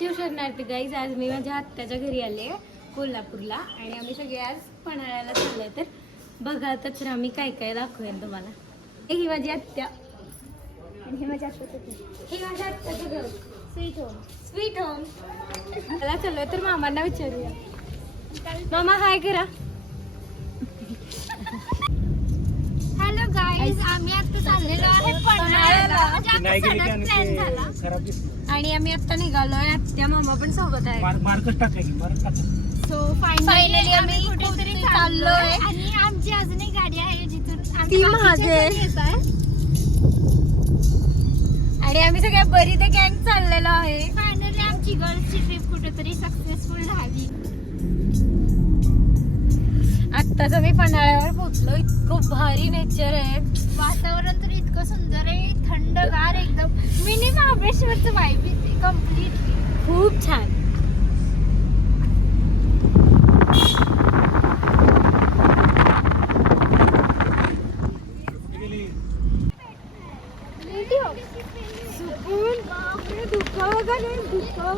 शिवशरणार्थी guys, आज मी माझ्या आत्याच्या घरी आले कोल्हापूरला आणि आम्ही सगळे आज पन्हाळ्याला चाललोय. तर बघा तर आम्ही काय काय दाखवूया तुम्हाला. ही माझी आत्या आणि हे माझ्या आत्याचं घर स्वीट होम. मला चाललोय तर मामांना विचारूया. मामा हाय करा. हॅलो गाईज, आम्ही आता चाललेलो आहे पन्हाळ्याला. आणि आम्ही आता निघालोय. आत्या मामा पण सोबत आहे. सो फायनली आम्ही कुठेतरी चाललोय आणि आमची अजून एक गाडी आहे जिथून ती मागे. आणि आम्ही सगळ्या बरी ते गँग चाललेलो आहे. फायनली आमची गर्ल्सची ट्रिप कुठेतरी सक्सेसफुल झाली. आत्ताच आम्ही पन्हाळ्यावर पोहोचलो. इतकं भारी नेचर आहे, वातावरण तर इतकं सुंदर आहे, थंडगार एकदम. मिनी महाबळेश्वरचं वाईब येते कम्प्लीटली. खूप छान. सुकून बापरे, धुकं बघा ना, धुकं.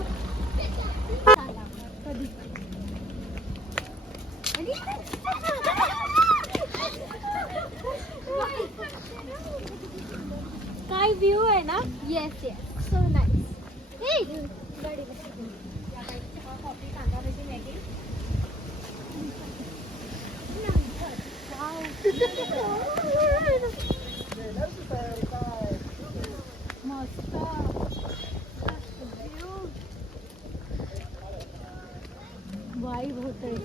काय व्ह्यू आहे ना. Yes so nice. मस्त वाईब होतंय.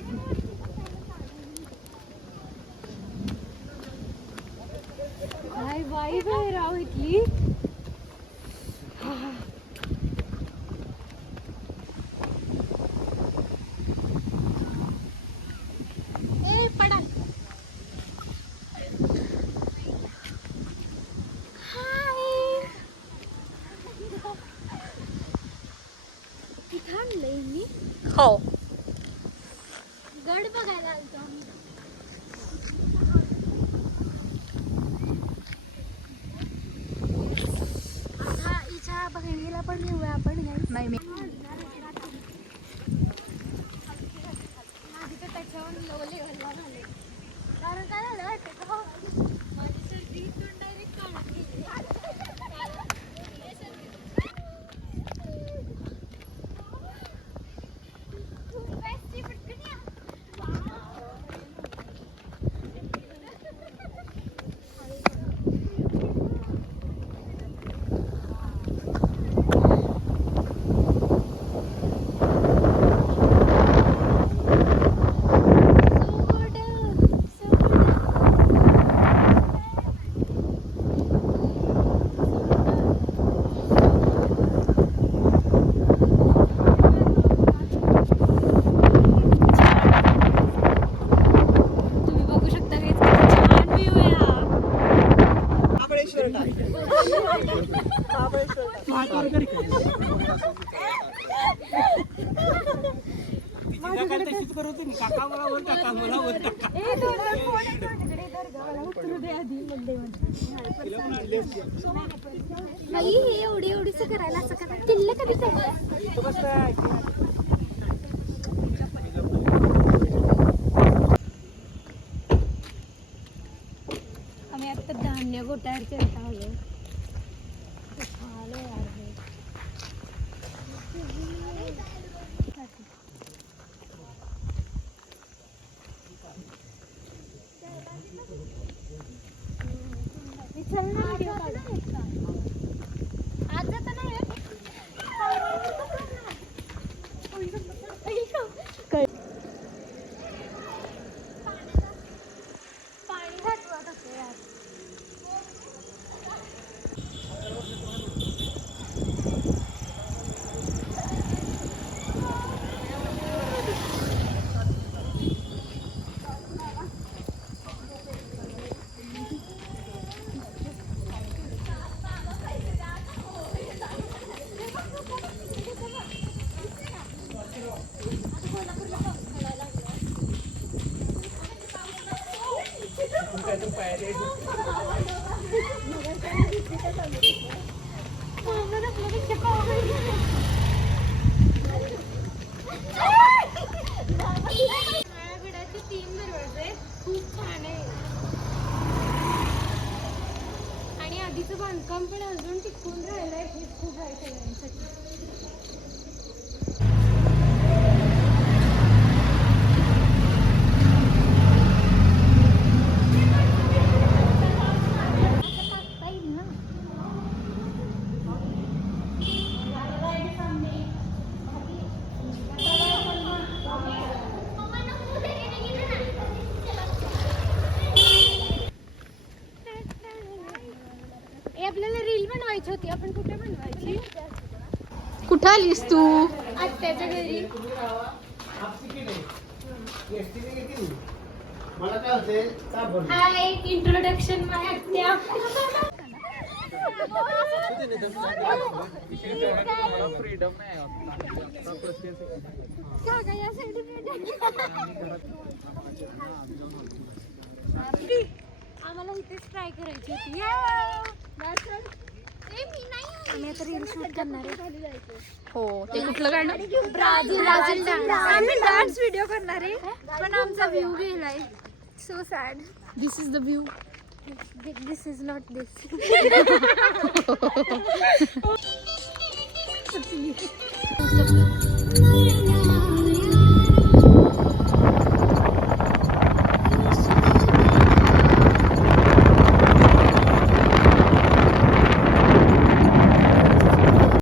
काय वाईब आहे राव इथली. पडा. मी हो, गड बघायला आलतो आम्ही. आता हिच्या बहिणीला पण घेऊया आपण. नाही मी माझी तर त्याच्यावर लो लेवलला झाले. कारण काय झालं माहिती का, माझी सर्दी इथून डायरेक्ट काढत गेली. हे एवढीच करायला असं करा. किल्ले कधी चढलं. आम्ही आता धान्य गोट्यावर चढता आलो. आलो यार हे. चल ना व्हिडिओ काढ. आज जाता नाही पाणी घातवत होते यार. कुठं आलीस तू? आत्याच्या घरी. हाय, इंट्रोडक्शन माय आत्या. आम्हाला इथेच ट्राय करायची होती. आम्ही आता रील शूट करणार आहे. हो ते कुठलं गाणं? आम्ही डान्स व्हिडिओ करणार आहे पण आमचा व्ह्यू गेलाय. So sad. This is the view. This is not this.